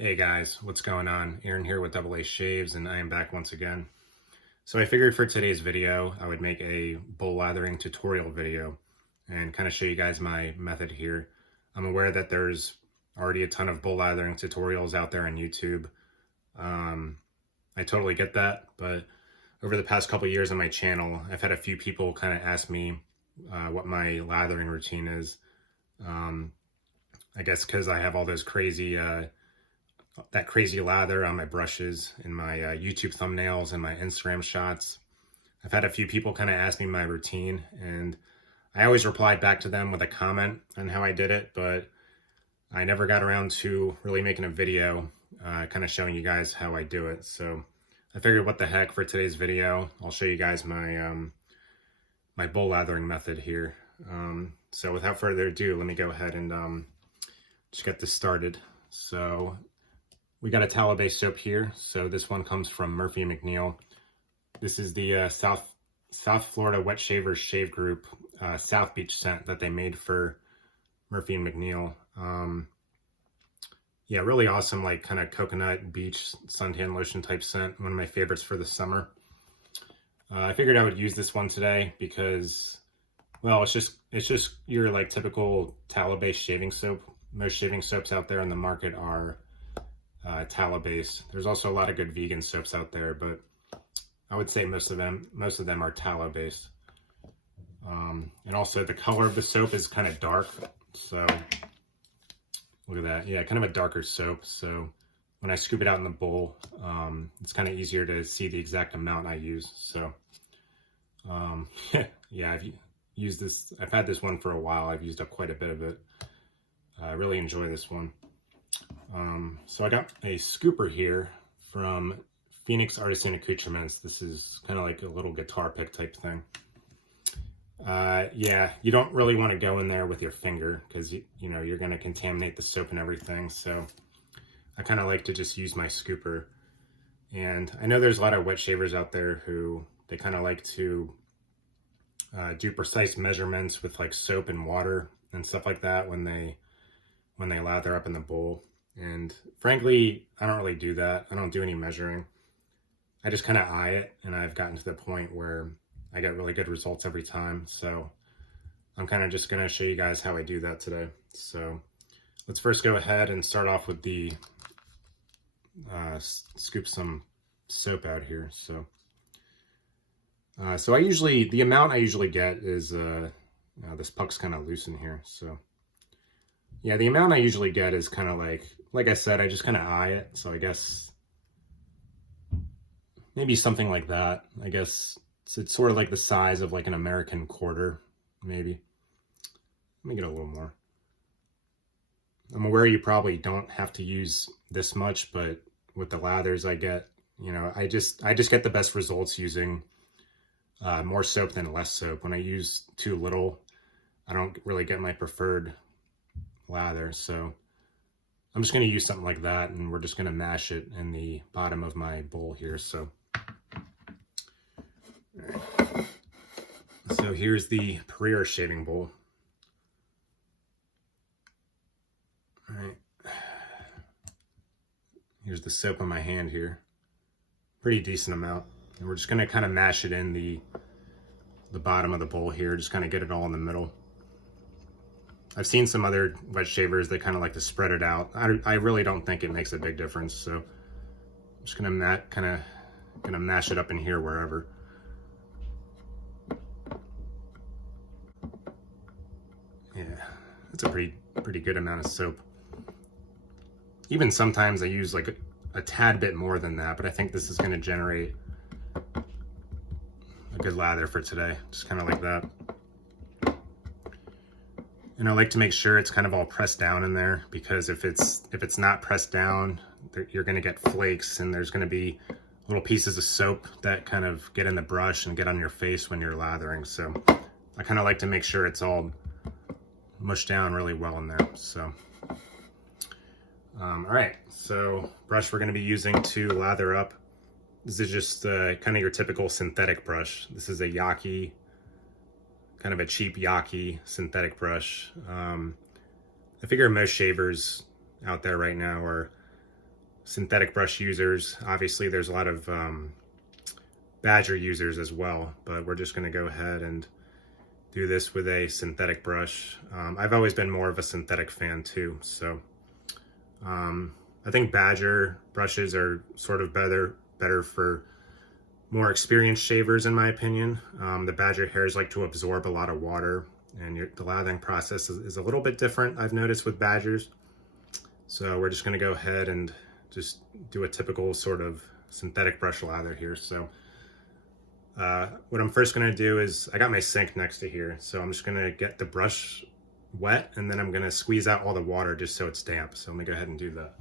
Hey guys, what's going on? Aaron here with Double A Shaves, and I am back once again. So I figured for today's video, I would make a bowl lathering tutorial video and kind of show you guys my method here. I'm aware that there's already a ton of bowl lathering tutorials out there on YouTube. I totally get that, but over the past couple years on my channel, I've had a few people kind of ask me what my lathering routine is. I guess because I have all those crazy that crazy lather on my brushes and my YouTube thumbnails and my Instagram shots. I've had a few people kind of ask me my routine, and I always replied back to them with a comment on how I did it, but I never got around to really making a video kind of showing you guys how I do it. So I figured, what the heck, for today's video, I'll show you guys my my bowl lathering method here. So without further ado, let me go ahead and just get this started. So we got a tallow-based soap here. So this one comes from Murphy & McNeil. This is the South Florida Wet Shavers Shave Group South Beach scent that they made for Murphy & McNeil. Yeah, really awesome, like kind of coconut beach suntan lotion type scent. One of my favorites for the summer. I figured I would use this one today because, well, it's just your like typical tallow-based shaving soap. Most shaving soaps out there on the market are tallow based. There's also a lot of good vegan soaps out there, but I would say most of them are tallow based. And also the color of the soap is kind of dark. So look at that. Yeah, kind of a darker soap. So when I scoop it out in the bowl, it's kind of easier to see the exact amount I use. So yeah, I've had this one for a while. I've used up quite a bit of it. I really enjoy this one. So I got a scooper here from Phoenix Artisan Accoutrements. This is kind of like a little guitar pick type thing. Yeah, you don't really want to go in there with your finger because you know you're going to contaminate the soap and everything. So I kind of like to just use my scooper. And I know there's a lot of wet shavers out there who they kind of like to do precise measurements with like soap and water and stuff like that when they lather up in the bowl. And frankly, I don't really do that. I don't do any measuring. I just kind of eye it, and I've gotten to the point where I get really good results every time. So I'm kind of just going to show you guys how I do that today. So let's first go ahead and start off with the scoop some soap out here. So the amount I usually get is this puck's kind of loose in here. So yeah, the amount I usually get is kind of like I said, I just kind of eye it. So I guess maybe something like that. I guess it's sort of like the size of like an American quarter, maybe. Let me get a little more. I'm aware you probably don't have to use this much, but with the lathers I get, you know, I just get the best results using more soap than less soap. When I use too little, I don't really get my preferred lather. So I'm just going to use something like that, and we're just going to mash it in the bottom of my bowl here. So here's the Pereira shaving bowl. All right, here's the soap on my hand here, pretty decent amount, and we're just going to kind of mash it in the bottom of the bowl here, just kind of get it all in the middle. I've seen some other wet shavers that kind of like to spread it out. I really don't think it makes a big difference. So I'm just gonna mash it up in here wherever. Yeah, that's a pretty good amount of soap. Even sometimes I use like a tad bit more than that, but I think this is going to generate a good lather for today. Just kind of like that. And I like to make sure it's kind of all pressed down in there, because if it's not pressed down, you're going to get flakes, and there's going to be little pieces of soap that kind of get in the brush and get on your face when you're lathering. So I kind of like to make sure it's all mushed down really well in there. So all right, so brush we're going to be using to lather up. This is just kind of your typical synthetic brush. This is a Yaki, kind of a cheap Yaki synthetic brush. I figure most shavers out there right now are synthetic brush users. Obviously there's a lot of Badger users as well, but we're just going to go ahead and do this with a synthetic brush. I've always been more of a synthetic fan too, so I think Badger brushes are sort of better for more experienced shavers in my opinion. The Badger hairs like to absorb a lot of water, and the lathering process is a little bit different, I've noticed, with Badgers. So we're just going to go ahead and just do a typical sort of synthetic brush lather here. So what I'm first going to do is, I got my sink next to here, so I'm just going to get the brush wet, and then I'm going to squeeze out all the water just so it's damp. So let me go ahead and do that.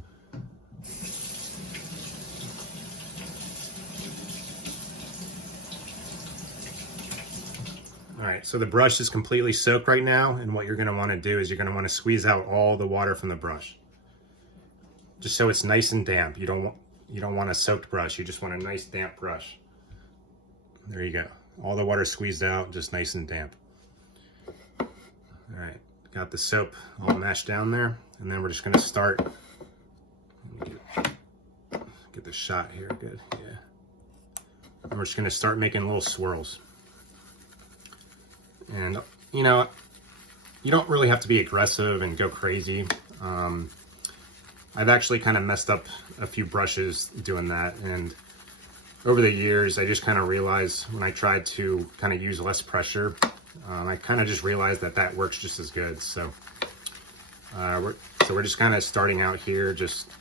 All right, so the brush is completely soaked right now, and what you're going to want to do is you're going to want to squeeze out all the water from the brush, just so it's nice and damp. You don't want a soaked brush. You just want a nice damp brush. There you go. All the water squeezed out, just nice and damp. All right, got the soap all mashed down there, and then we're just going to start. Get the shot here, good, yeah. And we're just going to start making little swirls. And, you know, you don't really have to be aggressive and go crazy. I've actually kind of messed up a few brushes doing that, and over the years I just kind of realized when I tried to kind of use less pressure, I kind of just realized that works just as good. So we're just kind of starting out here, just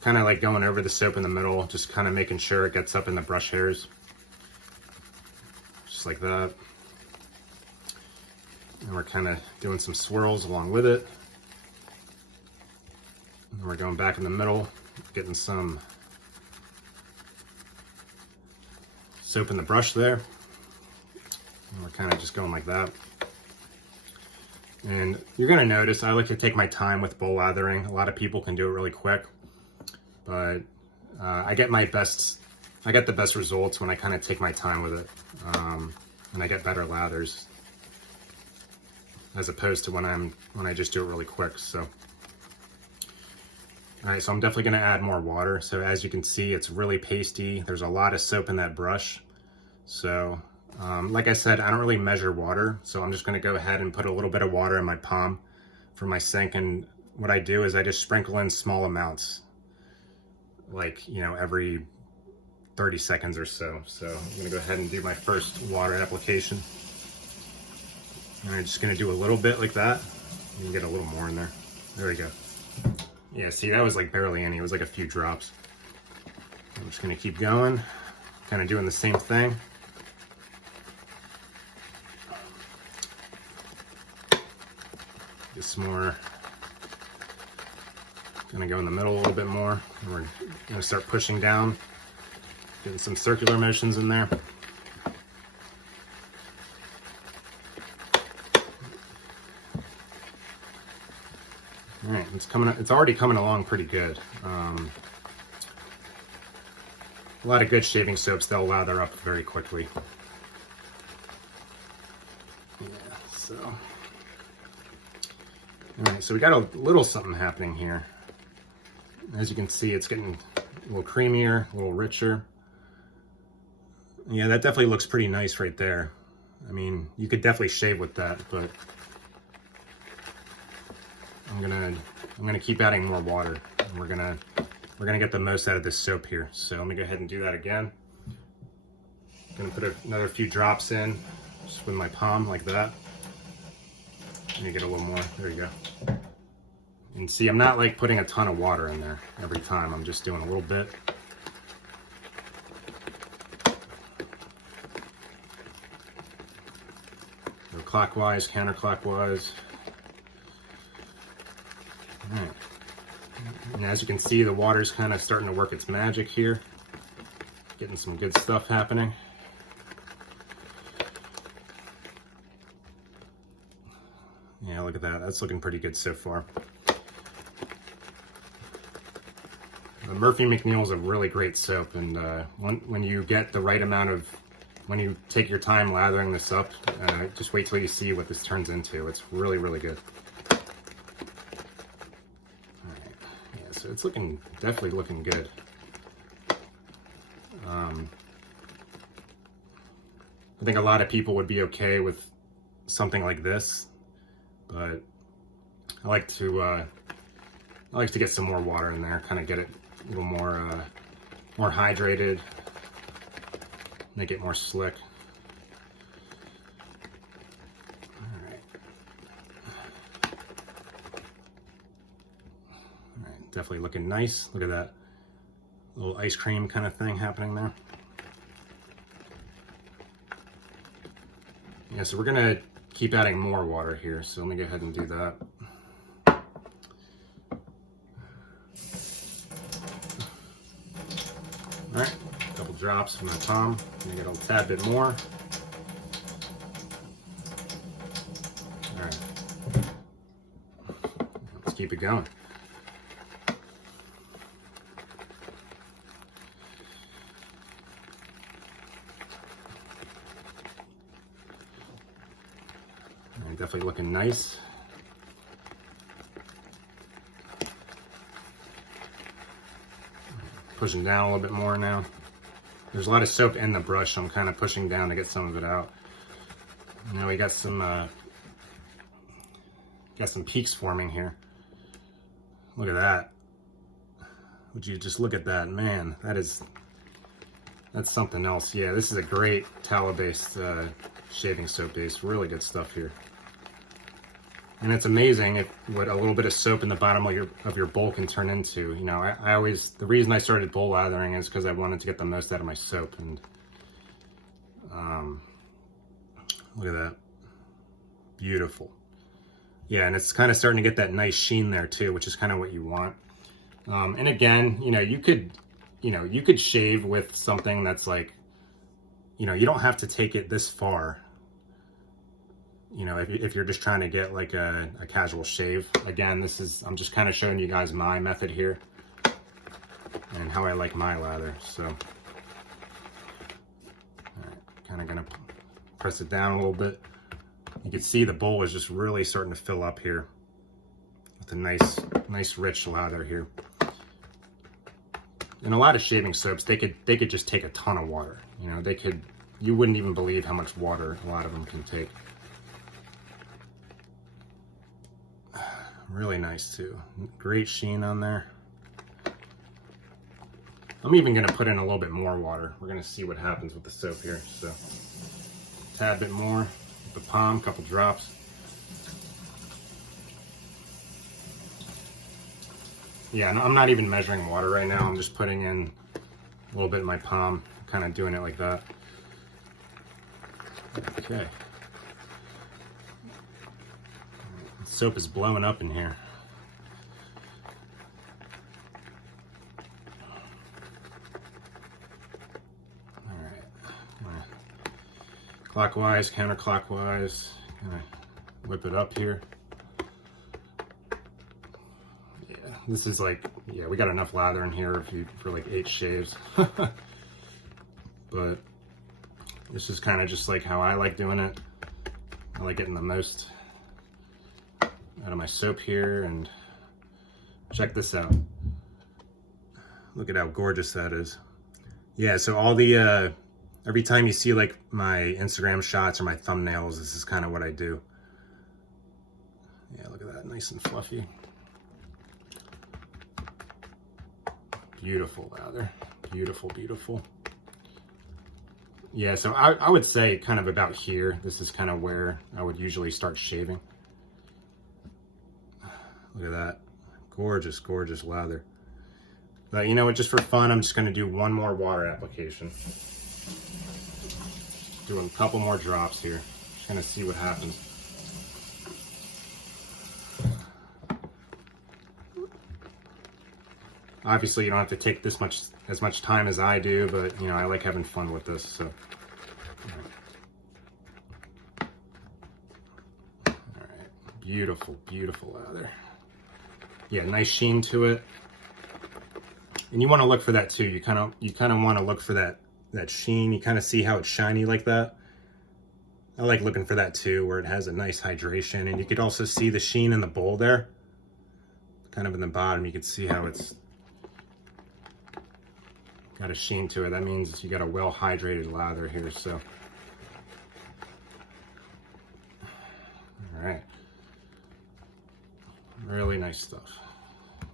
kind of like going over the soap in the middle, just kind of making sure it gets up in the brush hairs, just like that. And we're kind of doing some swirls along with it. And we're going back in the middle, getting some soap in the brush there. And we're kind of just going like that. And you're going to notice I like to take my time with bowl lathering. A lot of people can do it really quick, but I get the best results when I kind of take my time with it, and I get better lathers, as opposed to when I just do it really quick. So, all right, so I'm definitely going to add more water. So as you can see, it's really pasty. There's a lot of soap in that brush. So, like I said, I don't really measure water. So I'm just going to go ahead and put a little bit of water in my palm for my sink. And what I do is I just sprinkle in small amounts, like, you know, every 30 seconds or so. So I'm going to go ahead and do my first water application. And I'm just going to do a little bit like that. You can get a little more in there. There we go. Yeah, see, that was like barely any. It was like a few drops. I'm just going to keep going, kind of doing the same thing. Get some more. Going to go in the middle a little bit more. And we're going to start pushing down, getting some circular motions in there. All right, it's already coming along pretty good. A lot of good shaving soaps, they'll lather up very quickly. Yeah, so. All right, so we got a little something happening here. As you can see, it's getting a little creamier, a little richer. Yeah, that definitely looks pretty nice right there. I mean, you could definitely shave with that, but I'm gonna keep adding more water, and we're gonna get the most out of this soap here. So let me go ahead and do that again. I'm gonna put another few drops in, just with my palm like that. Let me get a little more. There you go. And see, I'm not like putting a ton of water in there every time. I'm just doing a little bit. Go clockwise, counterclockwise. All right. And as you can see, the water's kind of starting to work its magic here. Getting some good stuff happening. Yeah, look at that. That's looking pretty good so far. The Murphy McNeil is a really great soap, and when you get the right amount of, when you take your time lathering this up, just wait till you see what this turns into. It's really, really good. so it's definitely looking good. I think a lot of people would be okay with something like this, but I like to get some more water in there, kind of get it a little more hydrated, make it more slick. All right, definitely looking nice. Look at that little ice cream kind of thing happening there. Yeah, so we're gonna keep adding more water here, so let me go ahead and do that. All right, a couple drops from my palm. I'm gonna get a tad bit more. All right, let's keep it going. All right, definitely looking nice. Pushing down a little bit more now. There's a lot of soap in the brush, so I'm kind of pushing down to get some of it out. Now we got some peaks forming here. Look at that. Would you just look at that, man? That's something else. Yeah, this is a great tallow-based shaving soap base. Really good stuff here. And it's amazing what a little bit of soap in the bottom of your bowl can turn into. You know, I always, the reason I started bowl lathering is because I wanted to get the most out of my soap. And look at that, beautiful. Yeah, and it's kind of starting to get that nice sheen there too, which is kind of what you want. And again, you could shave with something that's like, you don't have to take it this far. If you're just trying to get like a casual shave. Again, I'm just kind of showing you guys my method here and how I like my lather. So, all right, kind of gonna press it down a little bit. You can see the bowl is just really starting to fill up here with a nice rich lather here. And a lot of shaving soaps, they could just take a ton of water. You wouldn't even believe how much water a lot of them can take. Really nice too. Great sheen on there. I'm even gonna put in a little bit more water. We're gonna see what happens with the soap here. So, a tad bit more with the palm, couple drops. Yeah, I'm not even measuring water right now. I'm just putting in a little bit in my palm, kind of doing it like that. Okay. Soap is blowing up in here. All right. Clockwise, counterclockwise. Gonna whip it up here. Yeah, this is like, yeah, we got enough lather in here for like 8 shaves. But this is kind of just like how I like doing it. I like getting the most out of my soap here, and check this out. Look at how gorgeous that is. Yeah, so all the every time you see like my Instagram shots or my thumbnails, this is kind of what I do. Yeah, look at that, nice and fluffy. Beautiful lather, beautiful, beautiful. Yeah, so I would say kind of about here, this is kind of where I would usually start shaving. Look at that, gorgeous, gorgeous lather. But you know what, just for fun, I'm just gonna do one more water application. Doing a couple more drops here. Just gonna see what happens. Obviously, you don't have to take as much time as I do, but I like having fun with this, so. All right, beautiful, beautiful lather. Yeah, nice sheen to it. And you want to look for that too. You kind of want to look for that sheen. You kind of see how it's shiny like that. I like looking for that too, where it has a nice hydration, and you could also see the sheen in the bowl there. kind of in the bottom, you can see how it's got a sheen to it. That means you got a well hydrated lather here. So, all right, really nice stuff.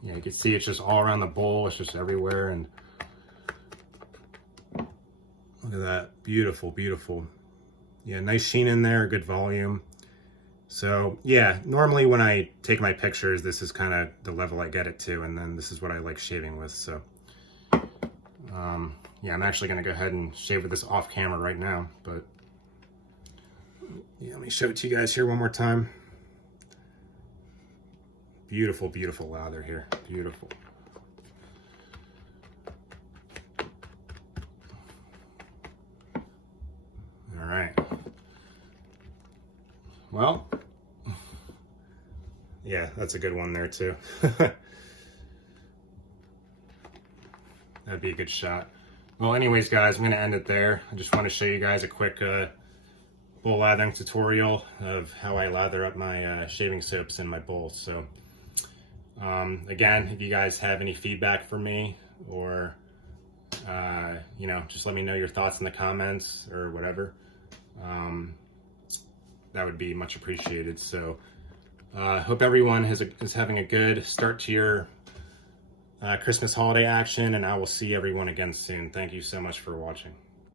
Yeah, you can see it's just all around the bowl. It's just everywhere, and look at that, beautiful, beautiful. Yeah, nice sheen in there, good volume. So yeah, normally when I take my pictures, this is kind of the level I get it to, and then this is what I like shaving with. So yeah, I'm actually gonna go ahead and shave with this off camera right now, but yeah, let me show it to you guys here one more time. Beautiful, beautiful lather here, beautiful. All right. Well, yeah, that's a good one there too. That'd be a good shot. Well, anyways, guys, I'm going to end it there. I just want to show you guys a quick bowl lathering tutorial of how I lather up my shaving soaps in my bowls. So, again, if you guys have any feedback for me, or you know, just let me know your thoughts in the comments or whatever. That would be much appreciated. So, hope everyone is having a good start to your Christmas holiday action, and I will see everyone again soon. Thank you so much for watching.